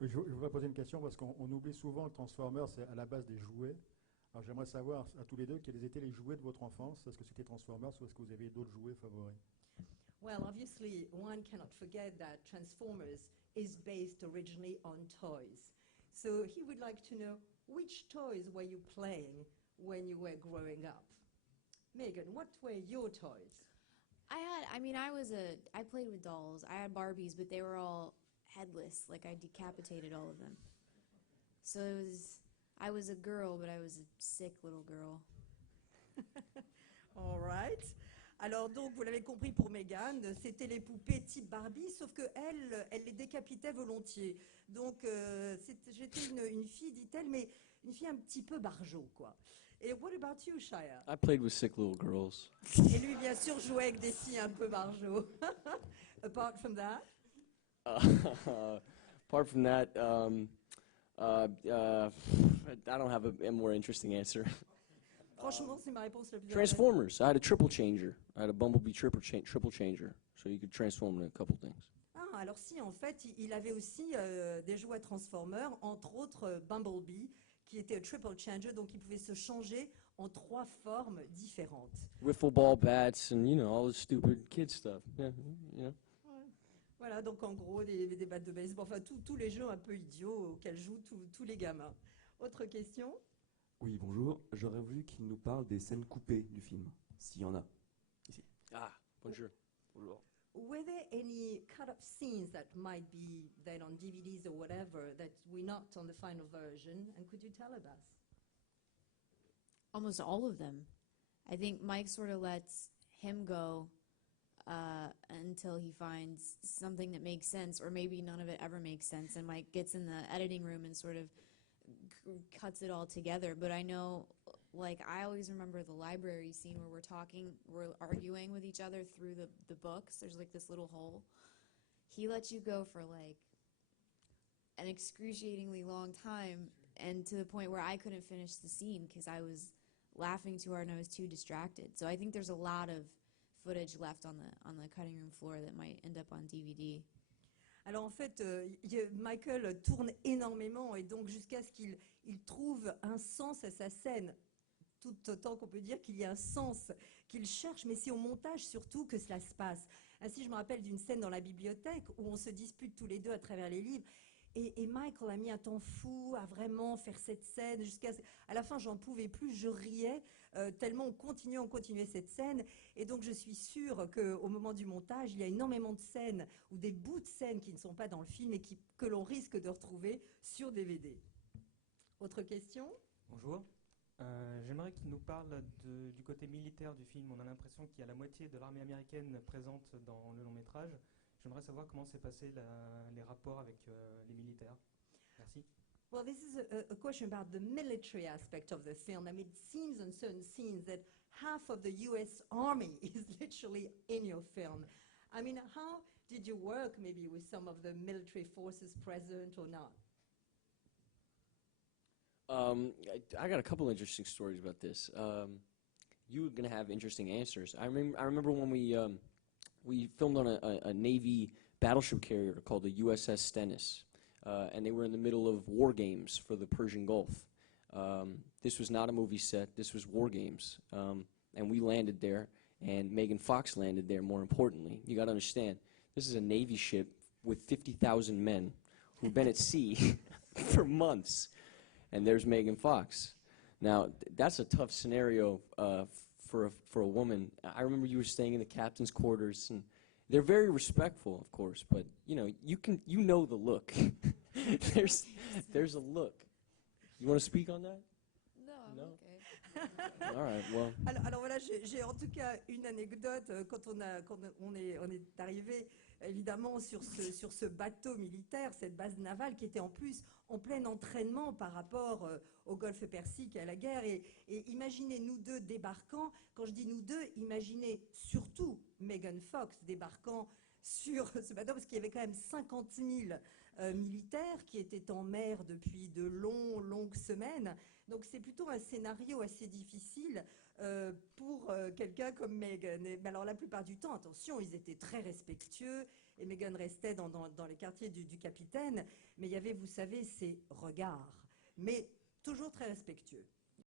Je voudrais poser une question parce qu'on oublie souvent que Transformers, c'est à la base des jouets. Alors j'aimerais savoir à tous les deux quels étaient les jouets de votre enfance. Est-ce que c'était Transformers ou est-ce que vous avez d'autres jouets favoris? Well, obviously, one cannot forget that Transformers is based originally on toys. So he would like to know which toys were you playing when you were growing up? Megan, what were your toys? I played with dolls. I had Barbies, but they were all headless. Like I decapitated all of them. So I was a girl, but I was a sick little girl. All right. Alors donc, vous l'avez compris pour Megan, c'était les poupées type Barbie, sauf que elle les décapitait volontiers. Donc j'étais une fille, dit-elle, mais une fille un petit peu barjot, quoi. Et what about you, Shia? I played with sick little girls. Et lui, bien sûr, jouait avec des filles un peu barjots. Apart from that? Apart from that, I don't have a more interesting answer. Franchement, c'est ma réponse la plus Transformers. I had a triple changer. I had a Bumblebee triple changer, so you could transform into a couple things. Ah, alors si, en fait, il avait aussi des jouets Transformers, entre autres Bumblebee, qui était un triple changer, donc il pouvait se changer en 3 formes différentes. Wiffle ball bats and all the stupid kid stuff. Yeah, Ouais. Voilà, donc en gros, des battes de baseball, enfin tous les jeux un peu idiots auxquels jouent tous les gamins. Autre question? Oui, bonjour. J'aurais voulu qu'il nous parle des scènes coupées du film, s'il y en a. Ici. Ah, bonjour. Bonjour. Were there any cut-up scenes that might be then on DVDs or whatever that were not on the final version? And could you tell us? Almost all of them. I think Mike sort of lets him go until he finds something that makes sense, or maybe none of it ever makes sense, and Mike gets in the editing room and sort of cuts it all together. But I know, like, I always remember the library scene where we're arguing with each other through the books. There's like this little hole. He lets you go for like an excruciatingly long time, and to the point where I couldn't finish the scene because I was laughing too hard and I was too distracted. So I think there's a lot of footage left on the cutting room floor that might end up on DVD. Alors en fait, Michael tourne énormément et donc jusqu'à ce qu'il trouve un sens à sa scène, tout autant qu'on peut dire qu'il y a un sens qu'il cherche, mais c'est au montage surtout que cela se passe. Ainsi, je me rappelle d'une scène dans la bibliothèque où on se dispute tous les deux à travers les livres. Et Michael a mis un temps fou à vraiment faire cette scène. À la fin, j'en pouvais plus, je riais tellement on continuait cette scène. Et donc, je suis sûre qu'au moment du montage, il y a énormément de scènes ou des bouts de scènes qui ne sont pas dans le film et que l'on risque de retrouver sur DVD. Autre question? Bonjour. J'aimerais qu'il nous parle du côté militaire du film. On a l'impression qu'il y a la moitié de l'armée américaine présente dans le long métrage. J'aimerais savoir comment s'est passé les rapports avec les militaires. Merci. Well, this is a question about the military aspect of the film. I mean, it seems on certain scenes that half of the US Army is literally in your film. I mean, how did you work maybe with some of the military forces present or not? I got a couple interesting stories about this. You're going to have interesting answers. I remember when we filmed on a Navy battleship carrier called the USS Stennis, and they were in the middle of war games for the Persian Gulf. This was not a movie set. This was war games, and we landed there, and Megan Fox landed there, more importantly. You got to understand, this is a Navy ship with 50,000 men who've been at sea for months, and there's Megan Fox. Now, that's a tough scenario for a woman. I remember you were staying in the captain's quarters, and they're very respectful, of course, but you know the look. there's a look. You want to speak on that? No, No? okay. All right. Well. Alors voilà, j'ai en tout cas une anecdote quand on est arrivé évidemment sur ce bateau militaire, cette base navale qui était en plus en plein entraînement par rapport au golfe Persique et à la guerre. Et imaginez nous deux débarquant. Quand je dis nous deux, imaginez surtout Megan Fox débarquant sur ce bateau, parce qu'il y avait quand même 50 000 militaire qui était en mer depuis de longues semaines. Donc c'est plutôt un scénario assez difficile pour quelqu'un comme Meghan. Mais alors la plupart du temps, attention, ils étaient très respectueux et Meghan restait dans les quartiers du capitaine. Mais il y avait, vous savez, ces regards, mais toujours très respectueux.